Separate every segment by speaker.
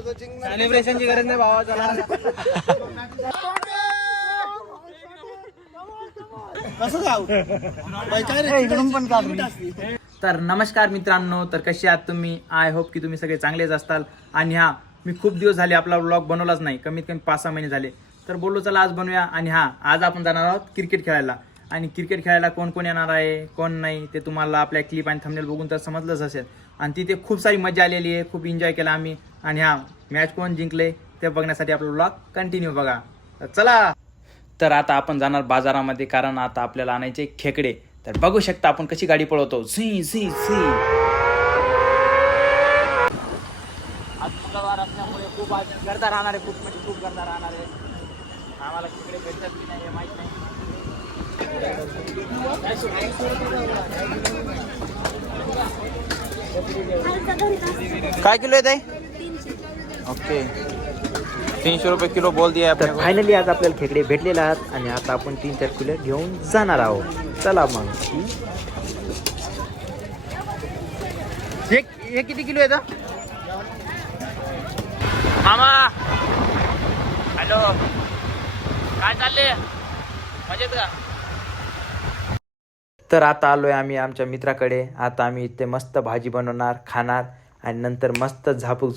Speaker 1: सेलिब्रेशनची गरज नाही भावा चला तर नमस्कार मित्रांनो तर कसे आहात तुम्ही? आय होप की तुम्ही सगळे चांगलेच असताल. आणि हा मी खूप दिवस झाले आपला ब्लॉग बनवलाच नाही. कमीत कमी पाच सहा महिने झाले. तर बोललो चला आज बनवूया. आणि हा आज आपण जाणार आहोत क्रिकेट खेळायला. आणि क्रिकेट खेळायला कोण कोण येणार आहे कोण नाही ते तुम्हाला आपल्या क्लिप आणि थंबनेल बघून तर समजलंच असेल. आणि तिथे खूप सारी मजा आलेली आहे. खूप एन्जॉय केला आम्ही. आणि हा मॅच कोण जिंकले ते बघण्यासाठी आपला ब्लॉग कंटिन्यू बघा. तर चला. तर आता आपण जाणार बाजारामध्ये कारण आता आपल्याला आणायचे खेकडे. तर बघू शकता आपण कशी गाडी पळवतो. सी सी सी आज मंगळवार असल्यामुळे खूप आज गर्दा राहणार आहे. खूप म्हणजे खूप गर्दा राहणार आहे. आम्हाला खेकडे भेटतात की नाही हे माहीत नाही. काय किलो आहे ओके. तीनशे रुपये किलो बोल दिया तर फायनली आज आपल्याला खेकडे भेटलेले आहात आणि आता आपण तीन चार किलो घेऊन जाणार आहोत. चला मग. हे हे किती किलो आहे मामा! हॅलो! काय चालले मजेत का? तर आता आलोय आम्ही आमच्या मित्राकडे. आता आम्ही इथे मस्त भाजी बनवणार खाणार आणि नंतर मस्त झापूक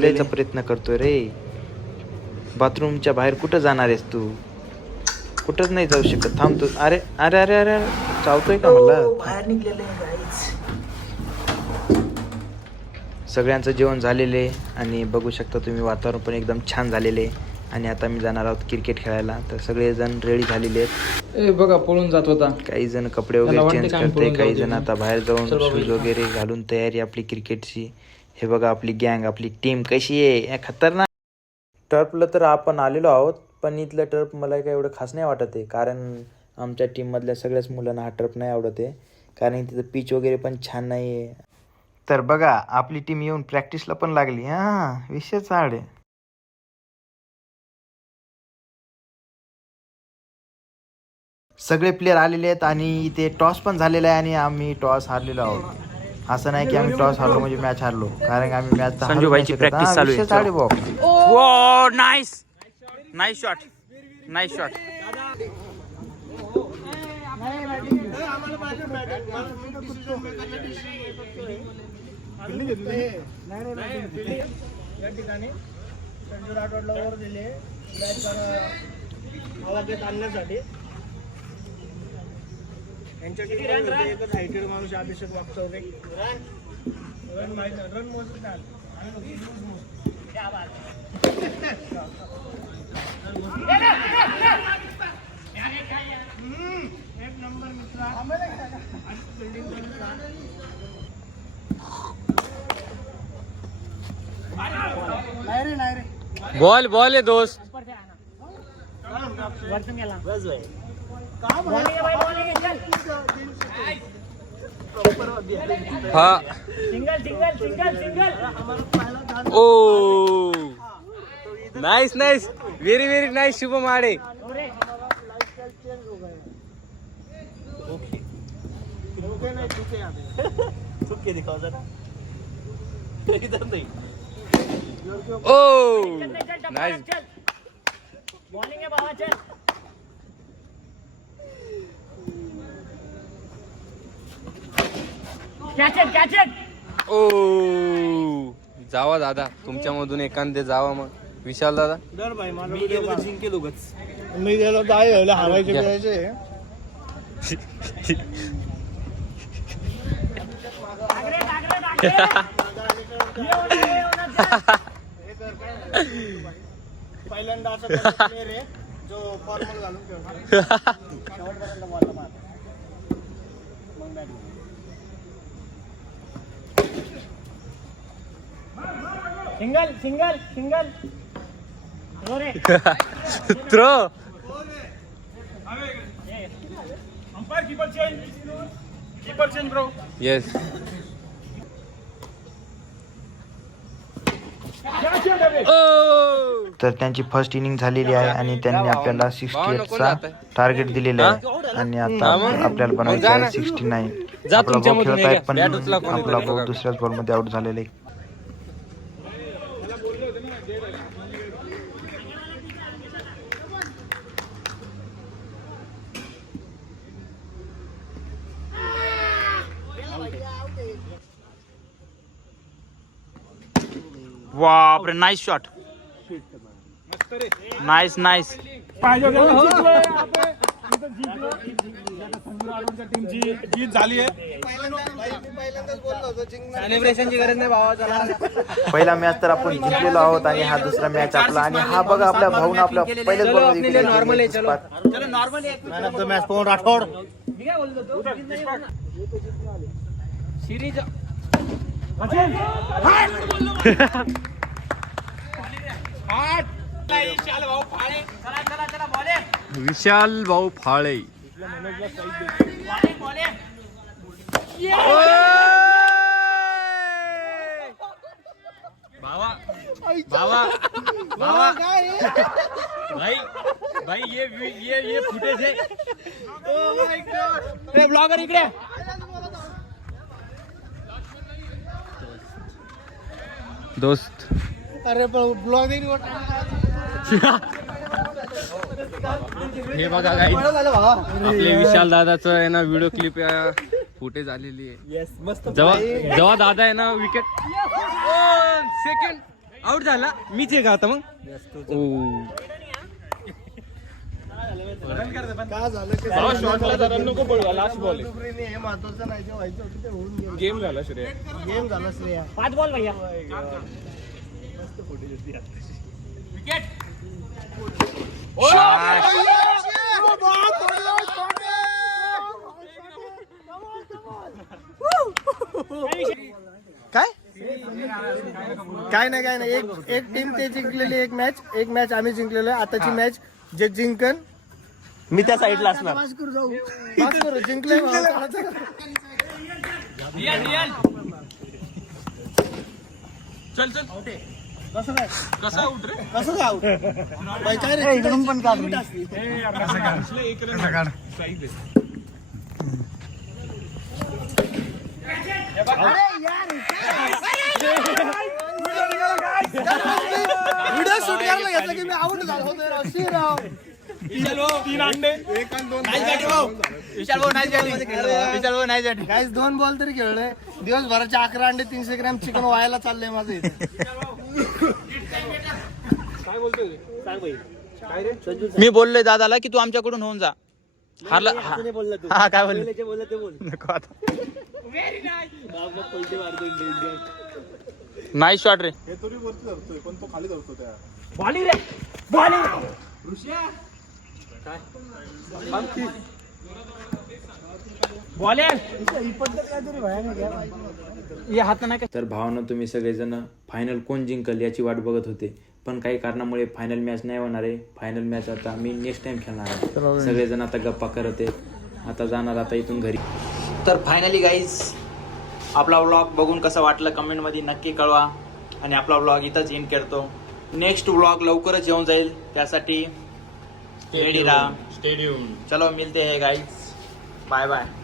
Speaker 1: जायचा प्रयत्न करतोय रे. बाथरूमच्या बाहेर कुठं जाणार आहेस तू? कुठंच नाही जाऊ शकत. थांबतो अरे अरे अरे अरे अरे, चावतोय का मला बाहेर निघलेले सगळ्यांचं जेवण झालेले आणि बघू शकता तुम्ही वातावरण पण एकदम छान झालेले आणि आता मी जाणार आहोत क्रिकेट खेळायला. तर सगळेजण रेडी झालेले आहेत.
Speaker 2: ए बघा पळून जात होता.
Speaker 1: काही जण कपडे वगैरे चेंज करते काही जण आता बाहेर जाऊन शूज. वगैरे घालून तयारी आपली क्रिकेटची. हे बघा आपली गँग आपली टीम कशी आहे? या खतरनाक. टर्फला तर आपण आलेलो आहोत पण इथलं टर्फ मला काही एवढं खास नाही वाटत आहे. कारण आमच्या टीममधल्या सगळ्याच मुलांना हा टर्फ नाही आवडत आहे. कारण तिथं पिच वगैरे पण छान नाही आहे तर बघा आपली टीम येऊन प्रॅक्टिसला पण लागली. हां विषय चाड आहे. सगळे प्लेयर आलेले आहेत आणि इथे टॉस पण झालेला आहे आणि आम्ही टॉस हारलेलो आहोत. असं नाही की आम्ही टॉस हारलो म्हणजे मॅच हारलो. कारण आम्ही मॅच
Speaker 3: संजू भाईची practice चालू आहे. Nice nice shot nice shot
Speaker 4: या ठिकाणी संजू राठोडला ओव्हर दिले. बॅट आवाज आणण्यासाठी. यांच्या एकच हायटेड माणूस रन माहीत रन आम्ही एक नंबर मित्रा. फिल्डिंग नाही रे नाही रे.
Speaker 3: बॉल बॉल आहे दोस्त. हा ओ nice nice very very nice Shubham Ade.
Speaker 4: रुके नहीं चुके यहाँ पे चुके दिखाओ जरा इधर नहीं
Speaker 3: ओ नाईस
Speaker 4: बॉलिंग है बाबा चल। Catch it catch it
Speaker 3: oh. जावा दादा तुमच्यामधून एखादे जावा मग. विशाल दादा?
Speaker 4: डर भाई मला मी गेलो जिंकेल उगच. मी गेलो तर आहे एवढे हारायचे
Speaker 3: घ्या.
Speaker 4: बिरायचे. पहिल्यांदा असं आहे जो फॉर्मल घालून खेळतो. शेवटपर्यंत बॉल मार मग bat. Single single single
Speaker 3: throw
Speaker 4: umpire keeper change keeper change bro
Speaker 3: yes ओ
Speaker 1: तर त्यांची फर्स्ट इनिंग झालेली आहे आणि त्यांनी आपल्याला सिक्स्टी एटचा टार्गेट दिलेला आहे. आणि आता आपल्याला बनवायचं आहे सिक्स्टी नाईन
Speaker 3: जा
Speaker 1: आपला भाऊ खेळत आहे पण आपला भाऊ. दुसऱ्याच बॉलमध्ये आउट झालेला आहे. बापरे नाईस शॉट नाईस नाईस
Speaker 4: जीत झाली आहे
Speaker 1: पहिला मॅच तर आपण जिंकलेलो आहोत आणि हा दुसरा मॅच आपला. आणि हा बघा आपल्या भाऊन आपल्या पहिल्याच normal
Speaker 4: man of the match Pawan Rathod
Speaker 3: Vishal भाऊ फाळे. भावा भावा भावा. भाई भाई ये ये ये फुटेज है.
Speaker 1: ब्लॉगर इकडे.
Speaker 3: दोस्त.
Speaker 4: अरे ब्लॉग
Speaker 3: हे बघा काही आपले विशाल दादाचं आहे ना व्हिडिओ क्लिप फुटेज आलेली आहे. जेव्हा जेव्हा दादा आहे ना विकेट सेकंड आउट झाला. मीच आहे का आता मग. ओ
Speaker 4: काय? झालं ते हे महत्वाचं नाही जे व्हायचं होतं ते होऊन गेलं
Speaker 3: गेम झाला श्रेय
Speaker 4: गेम झाला श्रेया
Speaker 2: पाच बॉल भैया
Speaker 4: काय काय नाही काय नाही. एक एक टीम ते जिंकलेली एक मॅच एक मॅच आम्ही जिंकलेलो आहे. आताची मॅच जे जिंकन
Speaker 2: मी त्या साईडला असणार.
Speaker 4: पास करू जाऊ. पास करू जिंकले भाऊ, चला, चला.
Speaker 3: चल. चल
Speaker 4: कसं काय?
Speaker 3: कसा आउट रे?
Speaker 4: कसं काय out? बाई, काय रे? इकडून पण काढ व्हिडिओ शूट करायला घेतलं की मी आउट झालो होतो दोन. बॉल तरी खेळले दिवसभराचे अकरा अंडे तीनशे ग्रॅम चिकन व्हायला चाललंय माझं इथे.
Speaker 1: मी बोललोय दादाला की तू आमच्याकडून होऊन जा. हारला हा. हा, काय बोलले? नको आता. नाईस शॉट रे
Speaker 2: बॉलिंग रे बॉलिंग बॉलिंग
Speaker 1: तर भावना तुम्ही सगळेजण फायनल कोण जिंकल याची वाट बघत होते. पण काही कारणामुळे फायनल मॅच नाही होणार आहे. फायनल मॅच आता मी नेक्स्ट टाइम खेळणार आहे. सगळेजण आता गप्पा करत आहेत. आता जाणार आता इथून घरी. तर फायनली गाईज आपला व्लॉग बघून कसं वाटलं कमेंटमध्ये नक्की कळवा. आणि आपला व्लॉग इथंच एंड करतो. नेक्स्ट व्लॉग लवकरच येऊन जाईल. त्यासाठी
Speaker 3: स्टेडियम
Speaker 1: चलो मिलते हैं गाइस बाय बाय